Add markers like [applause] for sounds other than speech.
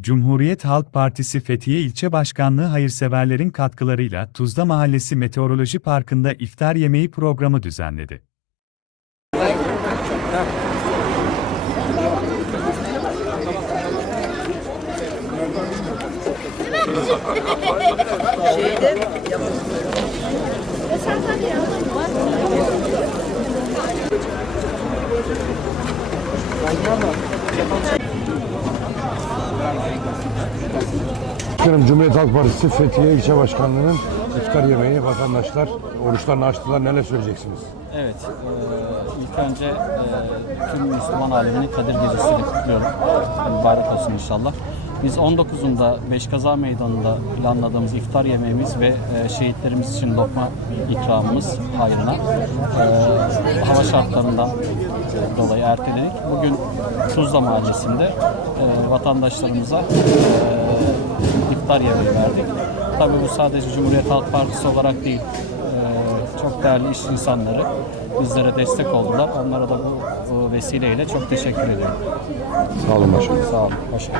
Cumhuriyet Halk Partisi Fethiye İlçe Başkanlığı hayırseverlerin katkılarıyla Tuzla Mahallesi Meteoroloji Parkı'nda iftar yemeği programı düzenledi. [laughs] Başkanım Cumhuriyet Halk Partisi Fethiye İlçe Başkanlığı'nın iftar yemeği vatandaşlar oruçlarını açtılar. Neler söyleyeceksiniz? Evet, e, ilk önce e, tüm Müslüman aleminin Kadir Gecesi'ni kutluyorum. Mübarek olsun inşallah. Biz 19'unda Beşkaza Meydanı'nda planladığımız iftar yemeğimiz ve e, şehitlerimiz için lokma ikramımız hayrına e, hava şartlarından dolayı erteledik. Bugün Tuzla Mahallesi'nde e, vatandaşlarımıza e, yemeği verdik. Tabii bu sadece Cumhuriyet Halk Partisi olarak değil, ee, çok değerli iş insanları bizlere destek oldular. Onlara da bu, vesileyle çok teşekkür ediyorum. Sağ olun başkanım. Sağ olun. Geldin.